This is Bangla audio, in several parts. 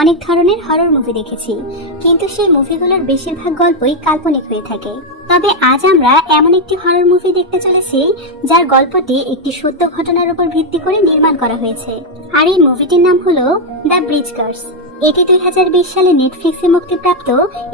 অনেক ধরনের হরর মুভি দেখেছি, কিন্তু সেই মুভিগুলোর বেশিরভাগ গল্পই কাল্পনিক হয়ে থাকে। তবে আজ আমরা এমন একটি হরর মুভি দেখতে চলেছি যার গল্পটি একটি সত্য ঘটনার উপর ভিত্তি করে নির্মাণ করা হয়েছে। আর এই মুভিটির নাম হলো দ্য ব্রিজ কার্স। এটি 2020 সালে নেটফ্লিক্সে মুক্তিপ্রাপ্ত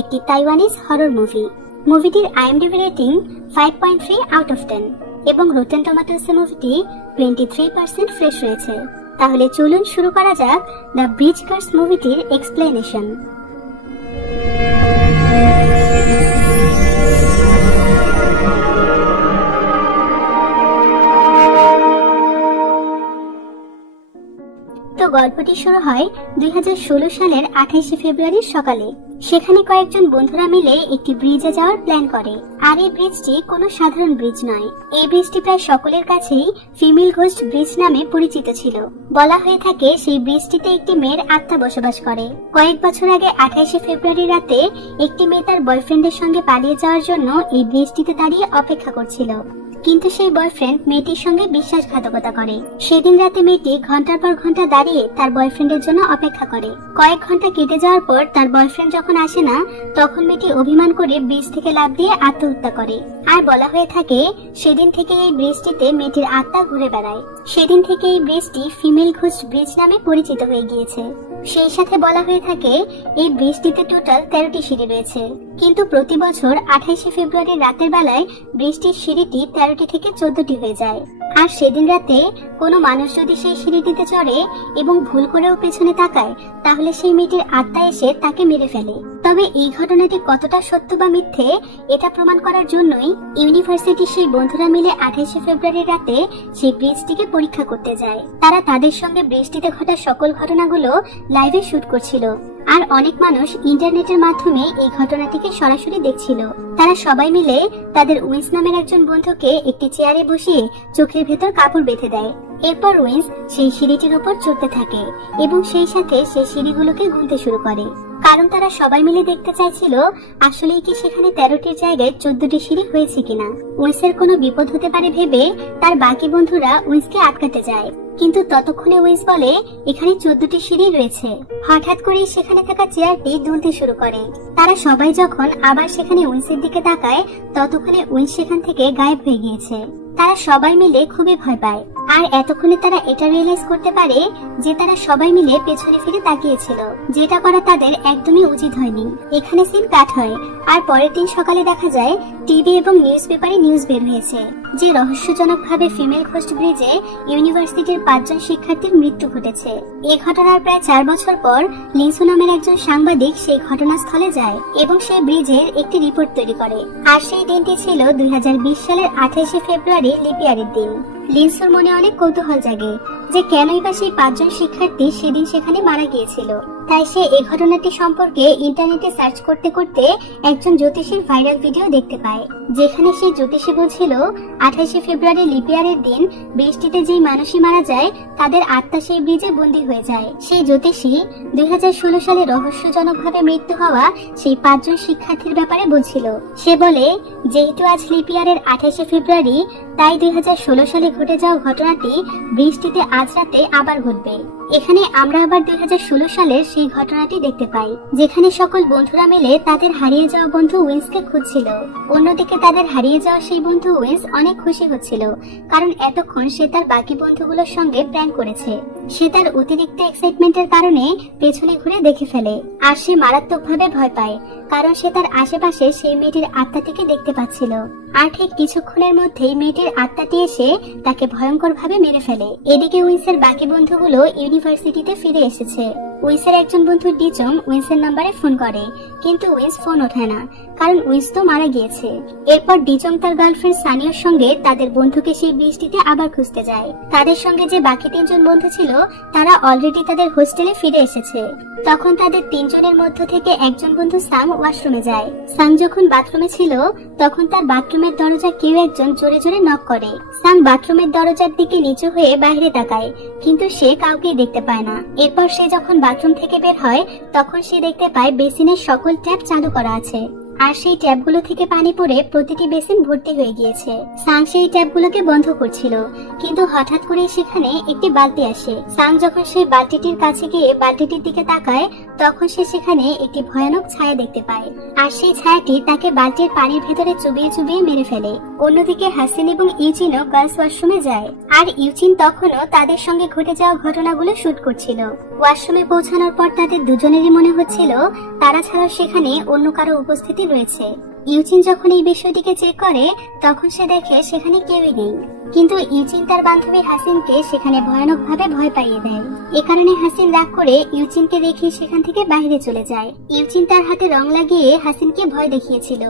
একটি তাইওয়ানিজ হরর মুভি। মুভিটির IMDb রেটিং 5.3 আউট অফ 10 এবং রটেন টমেটোসে মুভিটি 23% ফ্রেশ রয়েছে। তাহলে চলুন শুরু করা যাক দ্য ব্রিজ কার্স মুভিটির এক্সপ্লেনেশন। তো গল্পটি শুরু হয় 2016 সালের 28শে ফেব্রুয়ারির সকালে। সেখানে কয়েকজন বন্ধুরা মিলে একটি ব্রিজে যাওয়ার প্ল্যান করে। আর এই ব্রিজটি কোনো সাধারণ ব্রিজ নয়। এই ব্রিজটি প্রায় সকলের কাছেই ফিমেল ঘোস্ট ব্রিজ নামে পরিচিত ছিল। বলা হয়ে থাকে সেই ব্রিজটিতে একটি মেয়ের আত্মা বসবাস করে। কয়েক বছর আগে 28শে ফেব্রুয়ারি রাতে একটি মেয়ে তার বয়ফ্রেন্ডের সঙ্গে পালিয়ে যাওয়ার জন্য এই ব্রিজটিতে দাঁড়িয়ে অপেক্ষা করছিল, কিন্তু সেই বয়ফ্রেন্ড মেয়েটির সঙ্গে বিশ্বাসঘাতকতা করে। সেদিন রাতে মেয়েটি ঘন্টার পর ঘন্টা দাঁড়িয়ে তার বয়ফ্রেন্ডের জন্য অপেক্ষা করে। কয়েক ঘন্টা কেটে যাওয়ার পর তার বয়ফ্রেন্ড যখন আসে না, তখন মেয়েটি অভিমান করে ব্রিজ থেকে লাফ দিয়ে আত্মহত্যা করে। আর বলা হয়ে থাকে সেদিন থেকে এই ব্রিজটিতে মেয়েটির আত্মা ঘুরে বেড়ায়। সেদিন থেকে এই ব্রিজটি ফিমেল ঘোস্ট ব্রিজ নামে পরিচিত হয়ে গিয়েছে। সেই সাথে বলা হয়ে থাকে এই ব্রিজটিতে টোটাল 13টি সিঁড়ি রয়েছে, কিন্তু প্রতি বছর 28শে ফেব্রুয়ারি রাতের বেলায় ব্রিজটির সিঁড়িটি 13টি থেকে 14টি হয়ে যায়। আর সেদিন রাতে কোনো মানুষ যদি সেই সিঁড়িটিতে চড়ে এবং ভুল করেও পেছনে তাকায়, তাহলে সেই মেয়েটির আত্মা এসে তাকে মেরে ফেলে। তবে এই ঘটনাটি কতটা সত্য বা মিথ্যে এটা প্রমাণ করার জন্যই ইউনিভার্সিটির সেই বন্ধুরা মিলে 28শে ফেব্রুয়ারি রাতে সেই ব্রিজটিকে পরীক্ষা করতে যায়। তারা তাদের সঙ্গে ব্রিজটিতে ঘটা সকল ঘটনাগুলো লাইভে শুট করছিল। আর অনেক মানুষ ইন্টারনেটের মাধ্যমে এই ঘটনাটিকে সরাসরি দেখছিল। তারা সবাই মিলে তাদের উইন্স নামের একজন বন্ধুকে একটি চেয়ারে বসিয়ে চোখের ভেতর কাপড় বেঁধে দেয়। এরপর উইন্স সেই সিঁড়িটির উপর চড়তে থাকে এবং সেই সাথে সেই সিঁড়িগুলোকে গুনতে শুরু করে, কারণ তারা সবাই মিলে দেখতে চাইছিল আসলেই কি সেখানে 13টির জায়গায় 14টি সিঁড়ি হয়েছে কিনা। উইন্সের কোনো বিপদ হতে পারে ভেবে তার বাকি বন্ধুরা উইন্সকে আটকাতে যায়, কিন্তু ততক্ষণে উইন্স বলে এখানে 14টি সিঁড়ি রয়েছে। হঠাৎ করেই সেখানে থাকা চেয়ারটি দুলতে শুরু করে। তারা সবাই যখন আবার সেখানে উইন্সের দিকে তাকায়, ততক্ষণে উইন্স সেখান থেকে গায়েব হয়ে গিয়েছে। তারা সবাই মিলে খুবই ভয় পায়। আর এতক্ষণে তারা এটা রিয়েলাইজ করতে পারে যে তারা সবাই মিলে পেছনে ফিরে তাকিয়েছিল, যেটা করা তাদের একদমই উচিত হয়নি। এখানে সিন কাট হয়। আর পরের দিন সকালে দেখা যায় টিভি এবং নিউজ পেপারে নিউজ বের হয়েছে যে রহস্যজনকভাবে ফিমেল ঘোস্ট ব্রিজে ইউনিভার্সিটির 5 জন শিক্ষার্থীর মৃত্যু ঘটেছে। এই ঘটনার প্রায় 4 বছর পর লিনসু নামের একজন সাংবাদিক সেই ঘটনাস্থলে যায় এবং সেই ব্রিজের একটি রিপোর্ট তৈরি করে। আর সেই দিনটি ছিল 2020 সালের 28শে ফেব্রুয়ারি লিপিয়ারের দিন। লিনসুর মনে অনেক কৌতূহল জাগে যে কেনই বা সেই 5 জন শিক্ষার্থী সেদিন সেখানে মারা গিয়েছিল। তাই সে এই ঘটনাটি সম্পর্কে ইন্টারনেটে সার্চ করতে করতে একজন জ্যোতিষীর ভাইরাল ভিডিও দেখতে পায়, যেখানে সেই জ্যোতিষী বলছিল 28শে ফেব্রুয়ারি লিপিয়ারের দিন ব্রিজটিতে যেই মানুষই মারা যায় তাদের আত্মা সেই ব্রিজে বন্দী হয়ে যায়। সেই জ্যোতিষী 2016 সালে রহস্যজনকভাবে মৃত্যু হওয়া সেই 5 জন শিক্ষার্থীর ব্যাপারে বলছিল। সে বলে যেহেতু আজ লিপিয়ারের 28শে ফেব্রুয়ারি, তাই 2016 সালে ঘটে যাওয়া ঘটনাটি ব্রিজটিতে আজ রাতে আবার ঘটবে। এখানে আমরা আবার 2016 সালের সেই ঘটনাটি দেখতে পাই, যেখানে সকল বন্ধুরা মিলে তাদের হারিয়ে যাওয়া বন্ধু উইন্সকে খুঁজছিল। অন্যদিকে তাদের হারিয়ে যাওয়া সেই বন্ধু উইন্স অনেক খুশি হচ্ছিল, কারণ এতক্ষণ সে তার বাকি বন্ধুগুলোর সঙ্গে প্র্যাঙ্ক করেছে। সে তার অতিরিক্ত এক্সাইটমেন্টের কারণে পেছনে ঘুরে দেখে ফেলে। আর সে মারাত্মকভাবে ভয় পায়, কারণ সে তার আশেপাশে সেই মেয়েটির আত্মাটিকে দেখতে পাচ্ছিল। আর ঠিক কিছুক্ষণের মধ্যেই মেয়েটির আত্মাটি এসে তাকে ভয়ঙ্করভাবে মেরে ফেলে। এদিকে উইন্সের বাকি বন্ধুগুলো ইউনিভার্সিটিতে ফিরে এসেছে। উইন্সের একজন বন্ধু ডিচং উইন্সের নাম্বারে ফোন করে, কিন্তু উইন্স ফোন ওঠায় না, কারণ উইন্স তো মারা গিয়েছে। এরপর ডিচং তার গার্লফ্রেন্ড সানিয়ার সঙ্গে তাদের বন্ধুকে সেই ব্রিজটিতে আবার খুঁজতে যায়। তাদের সঙ্গে যে বাকি 3 জন বন্ধু ছিল তারা অলরেডি তাদের হোস্টেলে ফিরে এসেছে। তখন তাদের 3 জনের মধ্য থেকে একজন বন্ধু সাং ওয়াশরুমে যায়। সাং যখন বাথরুমে ছিল, তখন তার বাথরুমের দরজা কেউ একজন জোরে জোরে নক করে। সাং বাথরুমের দরজার দিকে নিচু হয়ে বাইরে তাকায়, কিন্তু সে কাউকে দেখতে পায় না। এরপর সে যখন বাথরুম থেকে বের হয়, তখন সে দেখতে পায় বেসিনের সকল ট্যাপ চালু করা আছে। আর সেই ট্যাপগুলো থেকে পানি পড়ে প্রতিটি বেসিন ভর্তি হয়ে গিয়েছে। সাং সেই ট্যাপগুলোকে বন্ধ করছিল, কিন্তু হঠাৎ করে সেখানে একটি বালতি আসে। সাং যখন সেই বালতিটির কাছে গিয়ে বালতিটির দিকে তাকায়, তখন সে সেখানে একটি ভয়ানক ছায়া দেখতে পায়, আর সেই ছায়াটি তাকে বালতির পানির ভেতরে চুবিয়ে চুবিয়ে মেরে ফেলে। অন্যদিকে হাসিন এবং ইউজিনও গার্লস ওয়াশরুমে যায়, আর ইউজিন তখনও তাদের সঙ্গে ঘটে যাওয়া ঘটনাগুলো শুট করছিল। ওয়াশরুমে পৌঁছানোর পর তাদের দুজনেরই মনে হচ্ছিল তারা ছাড়াও সেখানে অন্য কারো উপস্থিতি রয়েছে। ইউজিন যখন এই বিষয়টিকে চেক করে, তখন সে দেখে সেখানে কেউই নেই, কিন্তু ইউজিন তার বান্ধবী হাসিনকে সেখানে ভয়ানকভাবে ভয় পাইয়ে দেয়। এ কারণে হাসিন রাগ করে ইউজিনকে রেখে সেখান থেকে বাইরে চলে যায়। ইউজিন তার হাতে রং লাগিয়ে হাসিনকে ভয় দেখিয়েছিল।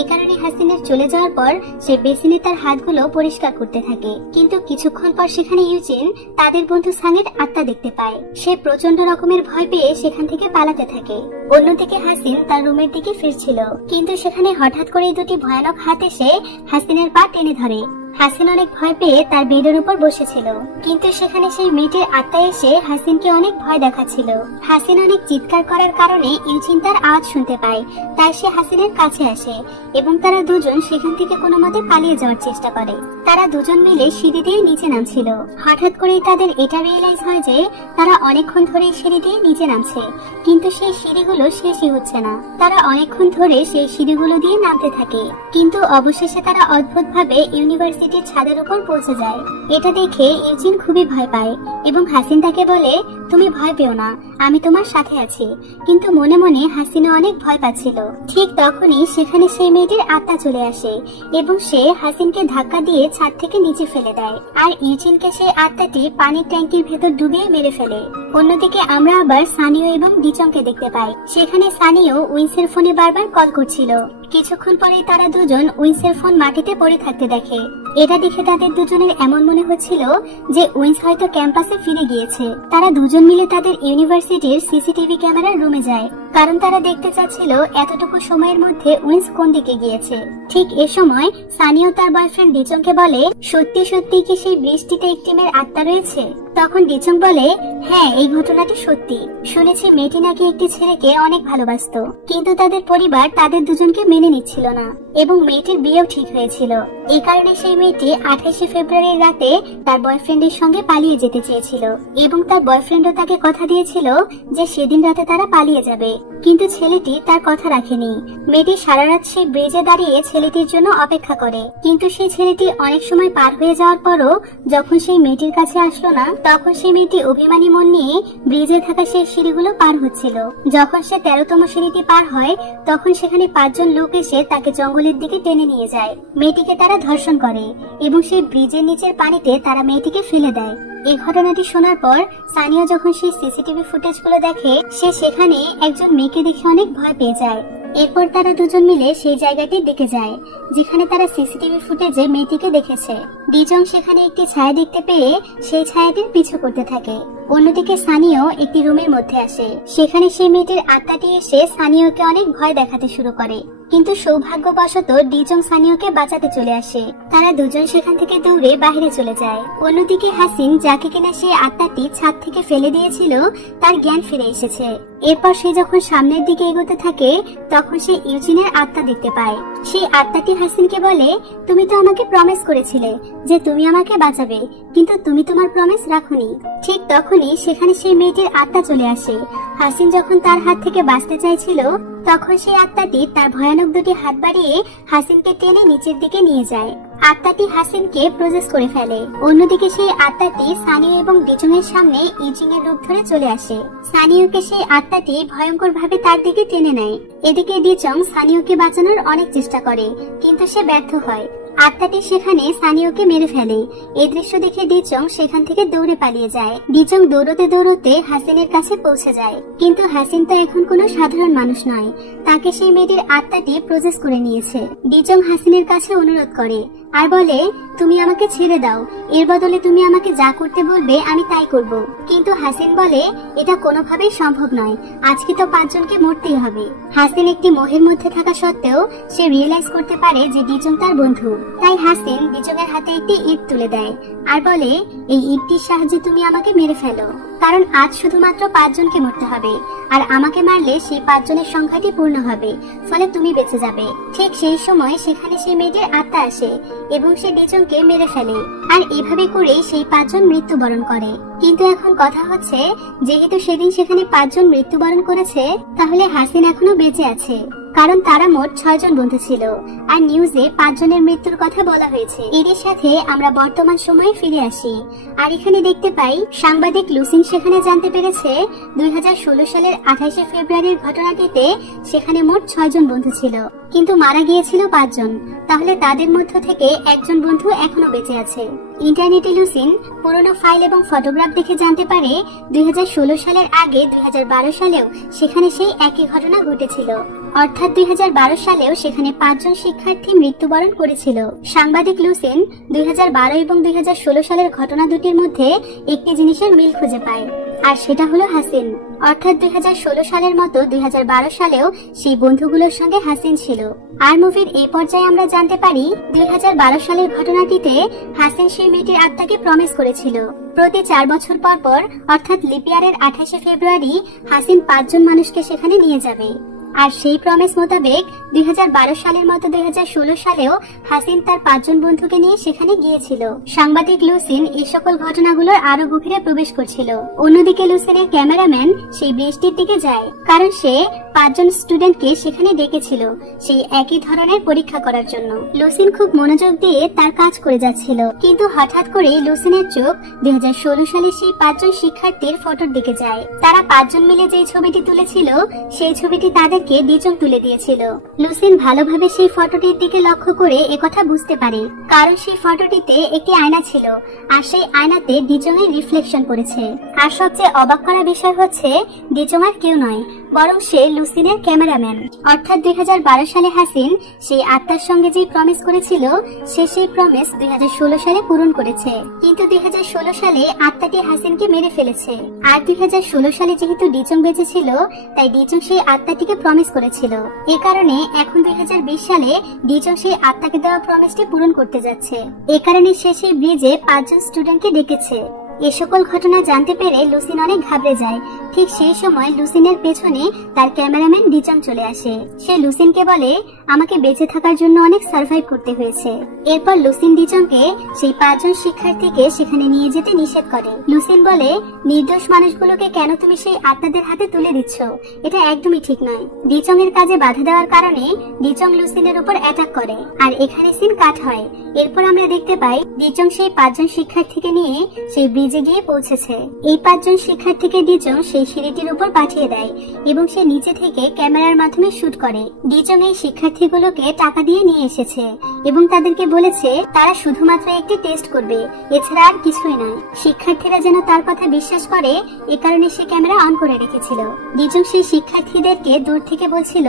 এ কারণে হাসিনের চলে যাওয়ার পর সে বেসিনে তার হাতগুলো পরিষ্কার করতে থাকে, কিন্তু কিছুক্ষণ পর সেখানে ইউজিন তাদের বন্ধু সাংয়ের আত্মা দেখতে পায়। সে প্রচন্ড রকমের ভয় পেয়ে সেখান থেকে পালাতে থাকে। অন্যদিকে হাসিন তার রুমের দিকে ফিরছিল, কিন্তু সেখানে হঠাৎ করে দুটি ভয়ানক হাত এসে হাসিনের পা টেনে ধরে। হাসিন অনেক ভয় পেয়ে তার বেডের উপর বসেছিল, কিন্তু সেখানে সেই মেয়েটির আত্মা এসে হাসিনকে অনেক ভয় দেখাচ্ছিল। হাসিন অনেক চিৎকার করার কারণে ইউজিন তার আওয়াজ শুনতে পায়, তাই সে হাসিনের কাছে আসে এবং তারা দুজন সেখান থেকে কোনো মতে পালিয়ে যাওয়ার চেষ্টা করে। তারা দুজন মিলে সিঁড়ি দিয়ে নিচে নামছিল। হঠাৎ করেই তাদের এটা রিয়েলাইজ হয় যে তারা অনেকক্ষণ ধরে সিঁড়ি দিয়ে নিচে নামছে, কিন্তু সেই সিঁড়িগুলো শেষই হচ্ছে না। তারা অনেকক্ষণ ধরে সেই সিঁড়িগুলো দিয়ে নামতে থাকে, কিন্তু অবশেষে তারা অদ্ভুতভাবে ইউনিভার্সিটির ছাদের উপর পৌঁছে যায়। এটা দেখে ইউজিন খুবই ভয় পায় এবং হাসিন তাকে বলে, তুমি ভয় পেও না, আমি তোমার সাথে আছি। কিন্তু মনে মনে হাসিনও অনেক ভয় পাচ্ছিল। ঠিক তখনই সেখানে সেই মেয়েটির আত্মা চলে আসে এবং সে হাসিনকে ধাক্কা দিয়ে ছাদ থেকে নিচে ফেলে দেয়, আর ইউজিনকে সেই আত্মাটি পানির ট্যাঙ্কির ভেতর ডুবিয়ে মেরে ফেলে। অন্যদিকে আমরা আবার সানিও এবং ডিচংকে দেখতে পাই। সেখানে সানিও উইন্সের ফোনে বারবার কল করছিল। কিছুক্ষণ পরেই তারা দুজন উইন্সের ফোন মাটিতে পড়ে থাকতে দেখে। এটা দেখে তাদের দুজনের এমন মনে হচ্ছিল যে উইন্স হয়তো ক্যাম্পাসে ফিরে গিয়েছে। তারা দুজন মিলে তাদের ইউনিভার্সিটির সিসিটিভি ক্যামেরার রুমে যায়, কারণ তারা দেখতে চাচ্ছিল এতটুকু সময়ের মধ্যে উইন্স কোন দিকে গিয়েছে। ঠিক এ সময় সানিও তার বয়ফ্রেন্ড ডিচংকে বলে, সত্যি সত্যি কি সেই বৃষ্টিতে একটি মেয়ের আত্মা রয়েছে? তখন ডিচং বলে, হ্যাঁ, এই ঘটনাটি সত্যি। শুনেছি মেয়েটি নাকি একটি ছেলেকে অনেক ভালোবাসতো, কিন্তু তাদের পরিবার তাদের দুজনকে মেনে নিচ্ছিল না এবং মেয়েটির বিয়েও ঠিক হয়েছিল। এই কারণে সেই মেয়েটি 28শে ফেব্রুয়ারির রাতে তার বয়ফ্রেন্ডের সঙ্গে পালিয়ে যেতে চেয়েছিল এবং তার বয়ফ্রেন্ডও তাকে কথা দিয়েছিল যে সেদিন রাতে তারা পালিয়ে যাবে, কিন্তু ছেলেটি তার কথা রাখেনি। মেয়েটি সারা রাত সেই ব্রিজে দাঁড়িয়ে ছেলেটির জন্য অপেক্ষা করে, কিন্তু সেই ছেলেটি অনেক সময় পার হয়ে যাওয়ার পরও যখন সেই মেয়েটির কাছে আসলো না, তখন সেই মেয়েটি অভিমানী মন নিয়ে ব্রিজে থাকা সেই সিঁড়িগুলো পার হচ্ছিল। যখন সে 13তম সিঁড়িটি পার হয়, তখন সেখানে 5 জন লোক এসে তাকে জঙ্গলের দিকে টেনে নিয়ে যায়। মেয়েটিকে তারা ধর্ষণ করে এবং সেই ব্রিজের নিচের পানিতে তারা মেয়েটিকে ফেলে দেয়। এই ঘটনাটি শোনার পর সানিয়া যখন সেই সিসিটিভি ফুটেজগুলো দেখে, সে সেখানে একজন মেয়েকে দেখে অনেক ভয় পেয়ে যায়। এরপর তারা দুজন মিলে সেই জায়গাটি দেখে যায় যেখানে তারা সিসিটিভি ফুটেজে মেয়েটিকে দেখেছে। ডিচং সেখানে একটি ছায়া দেখতে পেয়ে সেই ছায়াটির পিছু করতে থাকে। অন্যদিকে সানিও একটি রুমের মধ্যে আসে। সেখানে সেই মেয়েটির আত্মাটি এসে সানিওকে অনেক ভয় দেখাতে শুরু করে, কিন্তু সৌভাগ্যবশত ডিচং সানিওকে বাঁচাতে চলে আসে। তারা দুজন সেখান থেকে দৌড়ে বাইরে চলে যায়। অন্যদিকে হাসিন, যাকে কিনা সেই আত্মাটি ছাদ থেকে ফেলে দিয়েছিল, তার জ্ঞান ফিরে এসেছে। এরপর সে যখন সামনের দিকে এগোতে থাকে, তখন সে ইউজিনের আত্মা দেখতে পায়। সেই আত্মাটি হাসিনকে বলে, তুমি তো আমাকে প্রমিস করেছিলে যে তুমি আমাকে বাঁচাবে, কিন্তু তুমি তোমার প্রমিস রাখোনি। ঠিক তখনই সেখানে সেই মেয়েটির আত্মা চলে আসে। হাসিন যখন তার হাত থেকে বাঁচতে চাইছিল, তখন সেই আত্মাটি তার ভয়ানক দুটি হাত বাড়িয়ে হাসিনকে টেনে নিচের দিকে নিয়ে যায়। আত্মাটি হাসিনকে প্রজেস করে ফেলে। অন্যদিকে সেই আত্মাটি সানিও এবং ডিচং এর সামনে ইউজিং এর রূপ ধরে চলে আসে। সানিওকে সেই আত্মাটি ভয়ঙ্কর ভাবে তার দিকে টেনে নেয়। এদিকে ডিচং সানিওকে বাঁচানোর অনেক চেষ্টা করে, কিন্তু সে ব্যর্থ হয়। আত্মাটি সেখানে সানিওকে মেরে ফেলে। এই দৃশ্য দেখে ডিচং সেখান থেকে দৌড়ে পালিয়ে যায়। ডিচং দৌড়তে দৌড়তে হাসিনের কাছে পৌঁছে যায়, কিন্তু হাসিন তো এখন কোনো সাধারণ মানুষ নয়, তাকে সেই মেয়েটির আত্মাটি প্রজেস করে নিয়েছে। ডিচং হাসিনের কাছে অনুরোধ করে আর বলে, তুমি আমাকে ছেড়ে দাও, এর বদলে তুমি আমাকে যা করতে বলবে আমি তাই করব। কিন্তু হাসিন বলে, এটা কোনোভাবেই সম্ভব নয়, আজকে তো 5 জনকে মরতেই হবে। হাসিন একটি মোহের মধ্যে থাকা সত্ত্বেও সে রিয়েলাইজ করতে পারে যে ডিচং তার বন্ধু। তাই হাসিন ডিচং এর হাতে একটি ইট তুলে দেয় আর বলে, এই ইটটির সাহায্যে তুমি আমাকে মেরে ফেলো। কারণ আজ শুধুমাত্র 5 জনকে মরতে হবে, আর আমাকে মারলে সেই 5 জনের সংখ্যাটি পূর্ণ হবে, ফলে তুমি বেঁচে যাবে। ঠিক সেই সময় সেখানে সেই মেয়েটির আত্মা আসে এবং সে ডিজংকে মেরে ফেলে, আর এভাবে করেই সেই 5 জন মৃত্যুবরণ করে। কিন্তু এখন কথা হচ্ছে, যেহেতু সেদিন সেখানে 5 জন মৃত্যুবরণ করেছে, তাহলে হাসিন এখনো বেঁচে আছে, কারণ তারা মোট 6 জন বন্ধু ছিল, আর নিউজে 5 জনের মৃত্যুর কথা বলা হয়েছে। এর সাথে আমরা বর্তমান সময়ে ফিরে আসি, আর এখানে দেখতে পাই সাংবাদিক লুসিন সেখানে জানতে পেরেছে 2016 সালের 28শে ফেব্রুয়ারির ঘটনাটিতে সেখানে মোট 6 জন বন্ধু ছিল, কিন্তু মারা গিয়েছিল 5 জন। তাহলে তাদের মধ্য থেকে একজন বন্ধু এখনো বেঁচে আছে। ইন্টারনেটে লুসিন পুরনো ফাইল এবং ফটোগ্রাফ দেখে জানতে পারে 2016 সালের আগে 2012 সালেও সেখানে সেই একই ঘটনা ঘটেছিল, অর্থাৎ 2012 সালেও সেখানে 5 জন শিক্ষার্থী মৃত্যুবরণ করেছিল। সাংবাদিক লুসিন 2012 এবং 2016 সালের ঘটনা দুটির মধ্যে একটি জিনিসের মিল খুঁজে পায়, আর সেটা হলো হাসিন। অর্থাৎ 2016 সালের মতো 2012 সালেও সেই বন্ধুগুলোর সঙ্গে হাসিন ছিল। আর মুভির এই পর্যায়ে আমরা জানতে পারি 2012 সালের ঘটনাটিতে হাসিন সেই মেয়েটির আত্মাকে প্রমিস করেছিল প্রতি 4 বছর পর পর, অর্থাৎ লিপিয়ারের 28শে ফেব্রুয়ারি হাসিন 5 জন মানুষকে সেখানে নিয়ে যাবে। আর সেই প্রমিস মোতাবেক 2012 সালের মতো 2016 সালেও হাসিন তার 5 জন বন্ধুকে নিয়ে সেখানে গিয়েছিল। সাংবাদিক লুসিন এই সকল ঘটনাগুলোর আরো গভীরে প্রবেশ করছিল। অন্যদিকে লুসিনের ক্যামেরাম্যান সেই ব্রিজটির দিকে যায়, কারণ সে 5 জন স্টুডেন্টকে সেখানে ডেকেছিল সেই একই ধরনের পরীক্ষা করার জন্য। লুসিন খুব মনোযোগ দিয়ে তার কাজ করে যাচ্ছিল, কিন্তু হঠাৎ করে লুসিনের চোখ 2016 সালে সেই 5 জন শিক্ষার্থীর ফটোর দিকে যায়। তারা 5 জন মিলে যে ছবিটি তুলেছিল সেই ছবিটি তাদেরকে ডিজং তুলে দিয়েছিল। লুসিন ভালোভাবে সেই ফটোটির দিকে লক্ষ্য করে একথা বুঝতে পারে, কারণ সেই ফটোটিতে একটি আয়না ছিল, আর সেই আয়নাতে ডিজং এর রিফ্লেকশন পড়েছে। আর সবচেয়ে অবাক করা বিষয় হচ্ছে ডিজং আর কেউ নয়, বরং সে লুসিনের ক্যামেরাম্যান। অর্থাৎ 2012 সালে হাসিন সেই আত্মার সঙ্গে যে প্রমিস করেছিল, সে সেই প্রমিস 2016 সালে পূরণ করেছে। কিন্তু 2016 সালে আত্মাটি হাসিনকে মেরে ফেলেছে, আর 2016 সালে যেহেতু ডিজং বেঁচে ছিল, তাই ডিজং সেই আত্মাটিকে প্রমিস করেছিল। এ কারণে এখন 2020 সালে ডিজং সেই আত্মাকে দেওয়া প্রমিসটি পূরণ করতে যাচ্ছে। এ কারণে সে সেই ব্রিজে 5 জন স্টুডেন্টকে ডেকেছে। এ সকল ঘটনা জানতে পেরে লুসিন অনেক ঘাবড়ে যায়। ঠিক সেই সময় লুসিনের পেছনে তার ক্যামেরাম্যান ডিজং চলে আসে। সে লুসিনকে বলে, আমাকে বেঁচে থাকার জন্য অনেক সার্ভাইভ করতে হয়েছে। এরপর লুসিন ডিজংকে সেই 5 জন শিক্ষার্থীকে সেখানে নিয়ে যেতে নিষেধ করে। লুসিন বলে, নির্দোষ মানুষগুলোকে কেন তুমি সেই আত্মাদের হাতে তুলে দিচ্ছ? এটা একদমই ঠিক নয়। ডিজং এর কাজে বাধা দেওয়ার কারণে ডিজং লুসিনের উপর অ্যাটাক করে, আর এখানে সিন কাট হয়। এরপর আমরা দেখতে পাই ডিজং সেই 5 জন শিক্ষার্থীকে নিয়ে সেই ব্রিজে গিয়ে পৌঁছেছে। এই 5 জন শিক্ষার্থীকে ডিজং সেই সিঁড়িটির উপর পাঠিয়ে দেয় এবং সে নিচে থেকে ক্যামেরার মাধ্যমে শুট করে। ডিজং এই শিক্ষার্থীগুলোকে টাকা দিয়ে নিয়ে এসেছে এবং তাদেরকে বলেছে তারা শুধুমাত্র একটি টেস্ট করবে, এছাড়া আর কিছুই নয়। শিক্ষার্থীরা যেন তার কথা বিশ্বাস করে, এ কারণে সে ক্যামেরা অন করে রেখেছিল। ডিজং সেই শিক্ষার্থীদেরকে দূর থেকে বলছিল,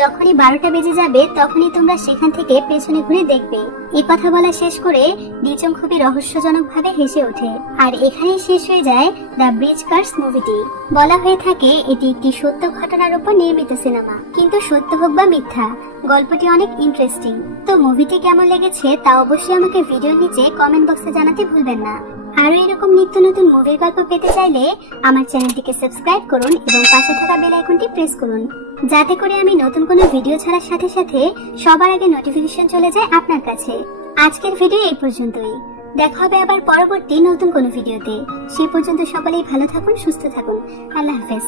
যখনই 12টা বেজে যাবে তখনই তোমরা সেখান থেকে পেছনে ঘুরে দেখবে। এই কথা বলা শেষ করে ডিজং খুবই রহস্যজনক ভাবে হেসে ওঠে। আর এখানেই শেষ হয়ে যায় দ্য ব্রিজ কার্স মুভিটি। বলা হয়ে থাকে এটি একটি সত্য ঘটনার উপর নির্মিত সিনেমা, কিন্তু সত্য হোক বা মিথ্যা, গল্পটি অনেক ইন্টারেস্টিং। তো মুভিটি কেমন লেগেছে তা অবশ্যই আমাকে ভিডিওর নিচে কমেন্ট বক্সে জানাতে ভুলবেন না। আরো এরকম নিত্য নতুন মুভির গল্প পেতে চাইলে আমার চ্যানেলটিকে সাবস্ক্রাইব করুন এবং পাশে থাকা বেল আইকনটি প্রেস করুন, যাতে করে আমি নতুন কোনো ভিডিও ছাড়ার সাথে সাথে সবার আগে নোটিফিকেশন চলে যায় আপনার কাছে। আজকের ভিডিও এই পর্যন্তই। দেখা হবে আবার পরবর্তী নতুন কোনো ভিডিওতে। সে পর্যন্ত সকলেই ভালো থাকুন, সুস্থ থাকুন। আল্লাহ হাফেজ।